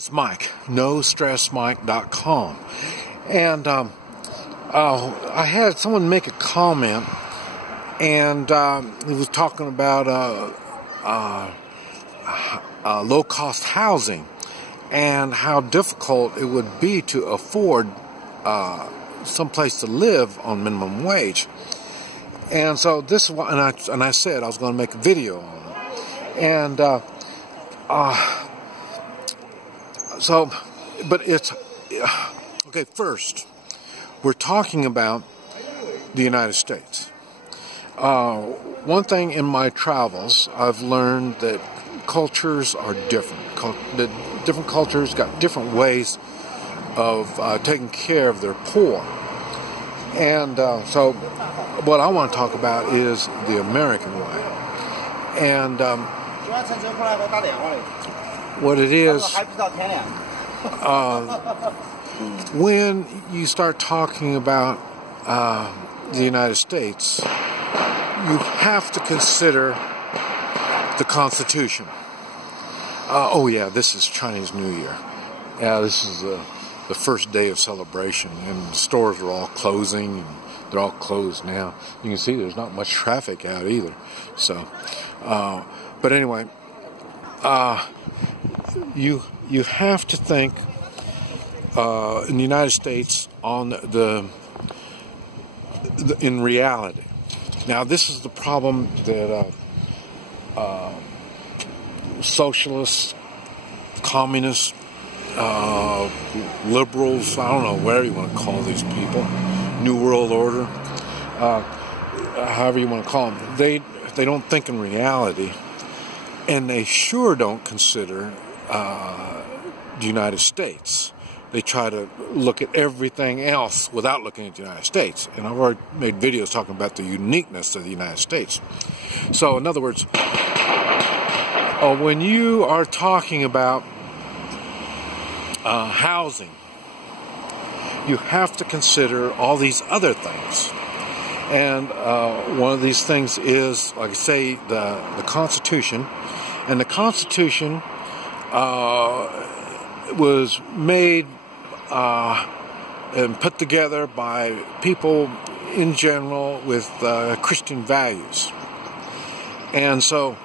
It's Mike, NoStressMike.com, and I had someone make a comment, and he was talking about low-cost housing and how difficult it would be to afford some place to live on minimum wage. And so this is what, and I said I was going to make a video on it, and so, but it's, okay, first, we're talking about the United States. One thing in my travels, I've learned that cultures are different. That different cultures got different ways of taking care of their poor. And so what I want to talk about is the American way. And what it is, when you start talking about the United States, you have to consider the Constitution. Oh yeah, this is Chinese New Year. Yeah, this is the first day of celebration, and stores are all closing, and they're all closed now. You can see there's not much traffic out either. So, but anyway, you have to think in the United States on in reality. Now, this is the problem that socialists, communists, liberals, I don't know where you want to call these people, New World Order, however you want to call them, they don't think in reality, and they sure don't consider the United States. They try to look at everything else without looking at the United States. And I've already made videos talking about the uniqueness of the United States. So, in other words, when you are talking about housing, you have to consider all these other things. And one of these things is, like I say, the Constitution. And the Constitution was made and put together by people in general with Christian values. And so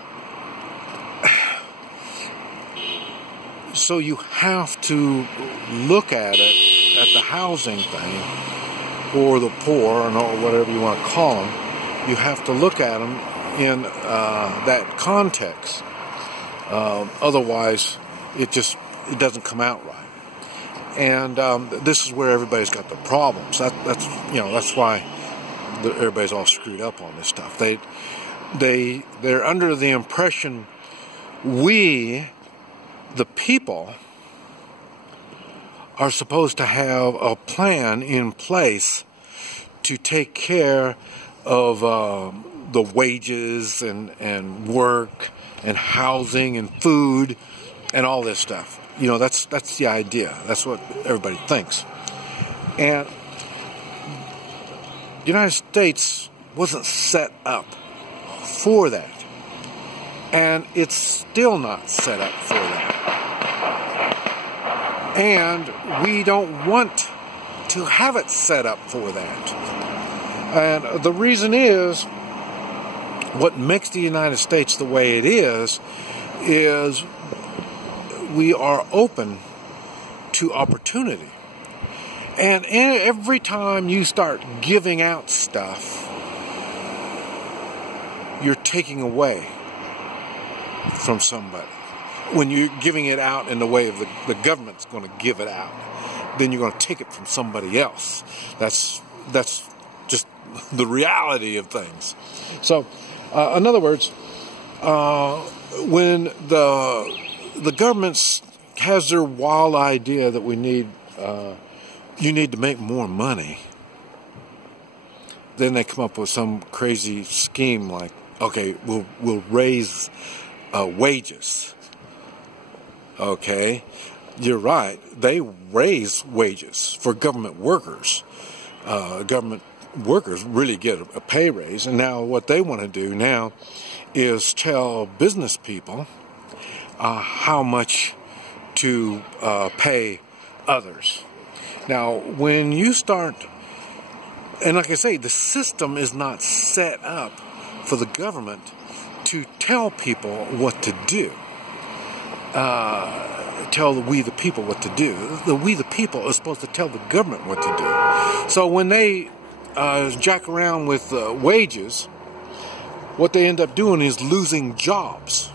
you have to look at it, at the housing thing, or the poor, or whatever you want to call them. You have to look at them in that context. Otherwise, it doesn't come out right. And this is where everybody's got the problems. That's why everybody's all screwed up on this stuff. They're under the impression we, the people, are supposed to have a plan in place to take care of the wages and work and housing and food and all this stuff. You know, that's the idea. That's what everybody thinks. And the United States wasn't set up for that. And it's still not set up for that. And we don't want to have it set up for that. And the reason is, what makes the United States the way it is we are open to opportunity. And every time you start giving out stuff, you're taking away from somebody. When you're giving it out in the way of the government's going to give it out, then you're going to take it from somebody else. That's just the reality of things. So, in other words, when the government has their wild idea that you need to make more money, then they come up with some crazy scheme like, okay, we'll raise wages. Okay, you're right. They raise wages for government workers. Government workers really get a pay raise, and now what they want to do now is tell business people how much to pay others. Now, when you start, and like I say, the system is not set up for the government to tell people what to do. Tell we the people what to do. We the people are supposed to tell the government what to do. So when they jack around with wages, what they end up doing is losing jobs.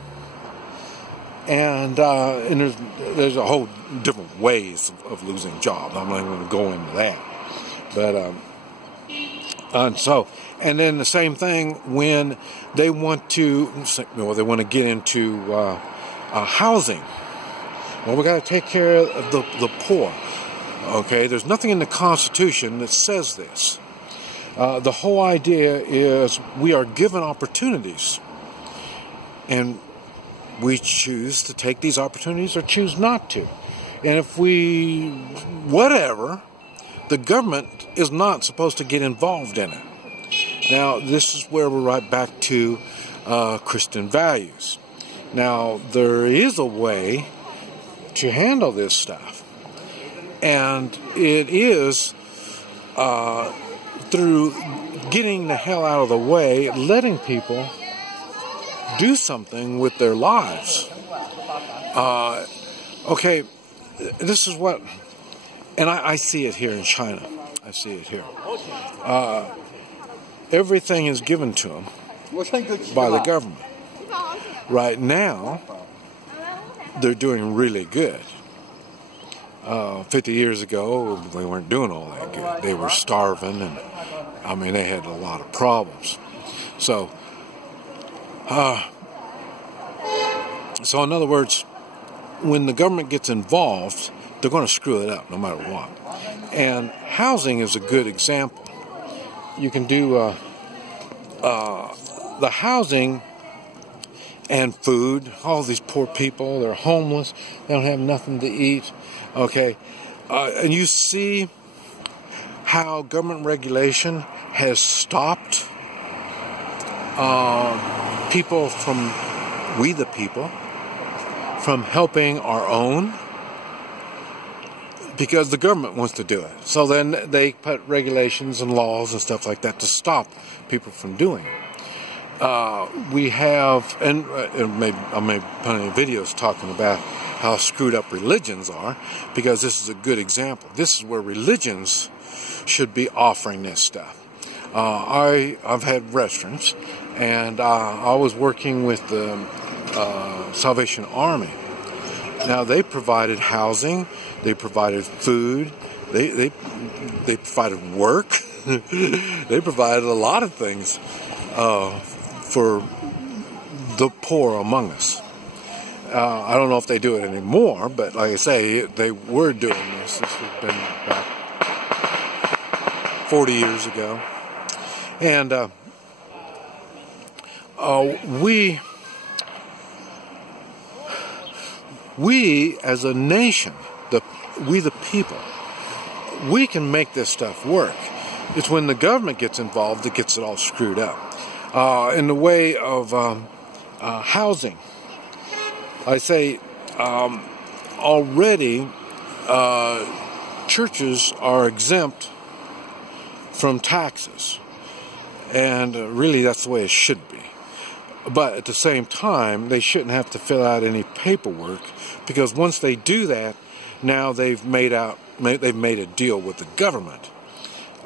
And there's a whole different ways of losing jobs. I'm not even going to go into that. But and then the same thing when they want to get into housing. Well, we got to take care of the poor. Okay, there's nothing in the Constitution that says this. The whole idea is we are given opportunities, and we choose to take these opportunities or choose not to. And if the government is not supposed to get involved in it. Now, this is where we're right back to Christian values. Now, there is a way to handle this stuff, and it is through getting the hell out of the way, letting people do something with their lives. Okay, this is what, and I see it here in China. I see it here. Everything is given to them by the government. Right now, they're doing really good. 50 years ago, they weren't doing all that good. They were starving, and they had a lot of problems. So in other words, when the government gets involved, they're going to screw it up no matter what. And housing is a good example. You can do the housing and food. All these poor people, they're homeless, they don't have nothing to eat. Okay, and you see how government regulation has stopped people from, we the people, from helping our own, because the government wants to do it. So then they put regulations and laws and stuff like that to stop people from doing it. We have, and I made plenty of videos talking about how screwed up religions are, because this is a good example. This is where religions should be offering this stuff. I've had restaurants, and I was working with the Salvation Army. Now, they provided housing, they provided food, they provided work, they provided a lot of things for the poor among us. I don't know if they do it anymore, but like I say, they were doing this. This has been about 40 years ago. And we as a nation, we the people, we can make this stuff work. It's when the government gets involved that gets it all screwed up. In the way of housing, I say already churches are exempt from taxes, and really that's the way it should be. But at the same time, they shouldn't have to fill out any paperwork, because once they do that, now they've made a deal with the government.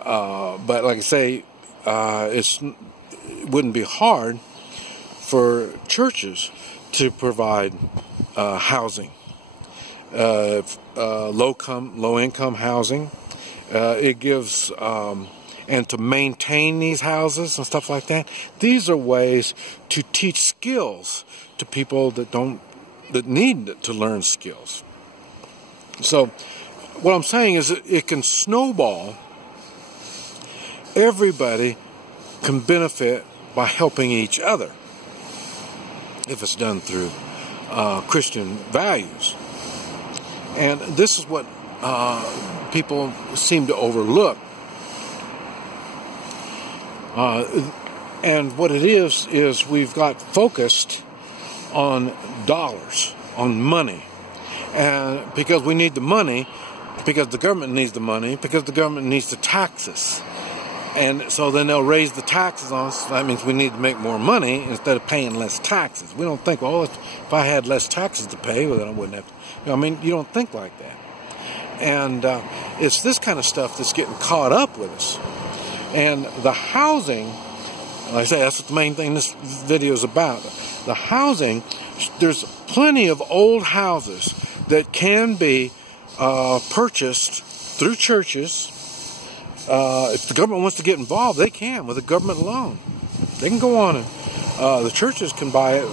But like I say, it wouldn't be hard for churches to provide housing, low-income housing. It gives, and to maintain these houses and stuff like that. These are ways to teach skills to people that need to learn skills. So, what I'm saying is that it can snowball. Everybody can benefit by helping each other if it's done through Christian values. And this is what people seem to overlook. And what it is we've got focused on dollars, on money. and because we need the money, because the government needs the money, because the government needs the taxes. And so then they'll raise the taxes on us. That means we need to make more money instead of paying less taxes. We don't think, well, if I had less taxes to pay, well, then I wouldn't have to. I mean, you don't think like that. And it's this kind of stuff that's getting caught up with us. And the housing, like I say, that's what the main thing this video is about. The housing, there's plenty of old houses that can be purchased through churches. If the government wants to get involved, they can with a government loan. They can go on and the churches can buy it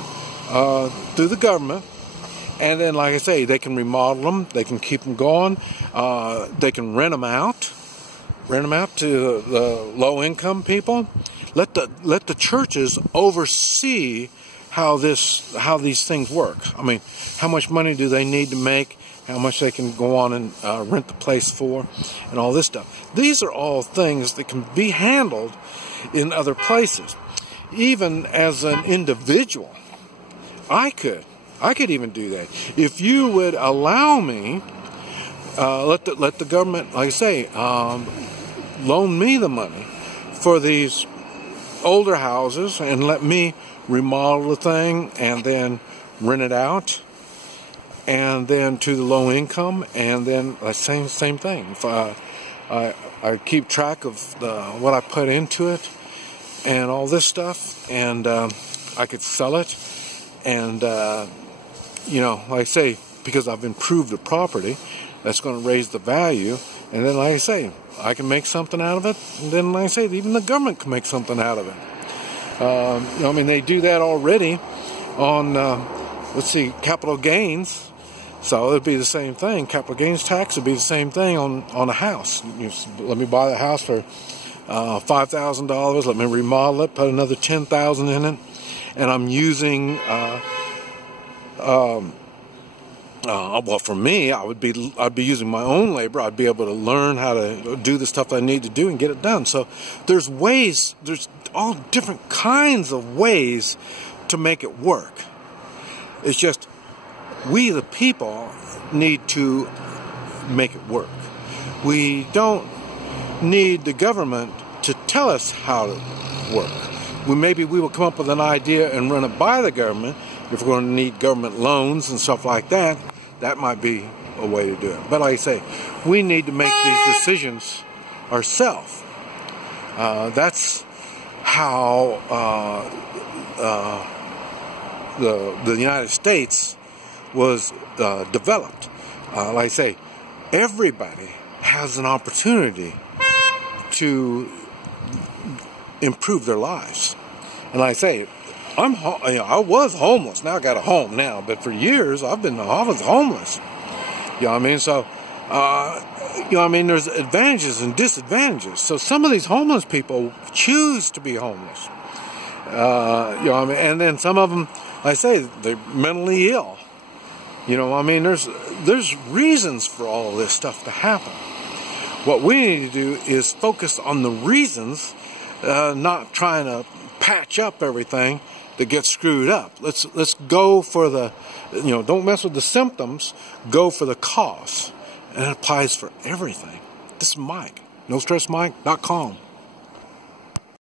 through the government, and then, like I say, they can remodel them. They can keep them going. They can rent them out to the low-income people. Let the churches oversee how these things work. I mean, how much money do they need to make? How much they can go on and rent the place for, and all this stuff. These are all things that can be handled in other places. Even as an individual, I could even do that. If you would allow me, let the government, like I say, loan me the money for these older houses and let me remodel the thing and then rent it out. And then to the low income, and then same thing. If I keep track of what I put into it, and all this stuff, and I could sell it, and like I say, because I've improved the property, that's going to raise the value, and then, like I say, I can make something out of it, and then, like I say, even the government can make something out of it. I mean, they do that already on capital gains. So it'd be the same thing. Capital gains tax would be the same thing on a house. Let me buy the house for $5,000. Let me remodel it, put another $10,000 in it, and I'm using. Well, for me, I'd be using my own labor. I'd be able to learn how to do the stuff I need to do and get it done. So there's ways. There's all different kinds of ways to make it work. It's just, we, the people, need to make it work. We don't need the government to tell us how to work. Maybe we will come up with an idea and run it by the government. If we're going to need government loans and stuff like that, that might be a way to do it. But like I say, we need to make these decisions ourselves. That's how the United States was developed. Like I say, everybody has an opportunity to improve their lives. And like I say, I was homeless. Now I got a home now, but for years I was homeless. You know what I mean? So, there's advantages and disadvantages. So some of these homeless people choose to be homeless. And then some of them, like I say, they're mentally ill. There's reasons for all of this stuff to happen. What we need to do is focus on the reasons, not trying to patch up everything that gets screwed up. Let's go for the, don't mess with the symptoms, go for the cause. And it applies for everything. This is Mike, NoStressMike.com.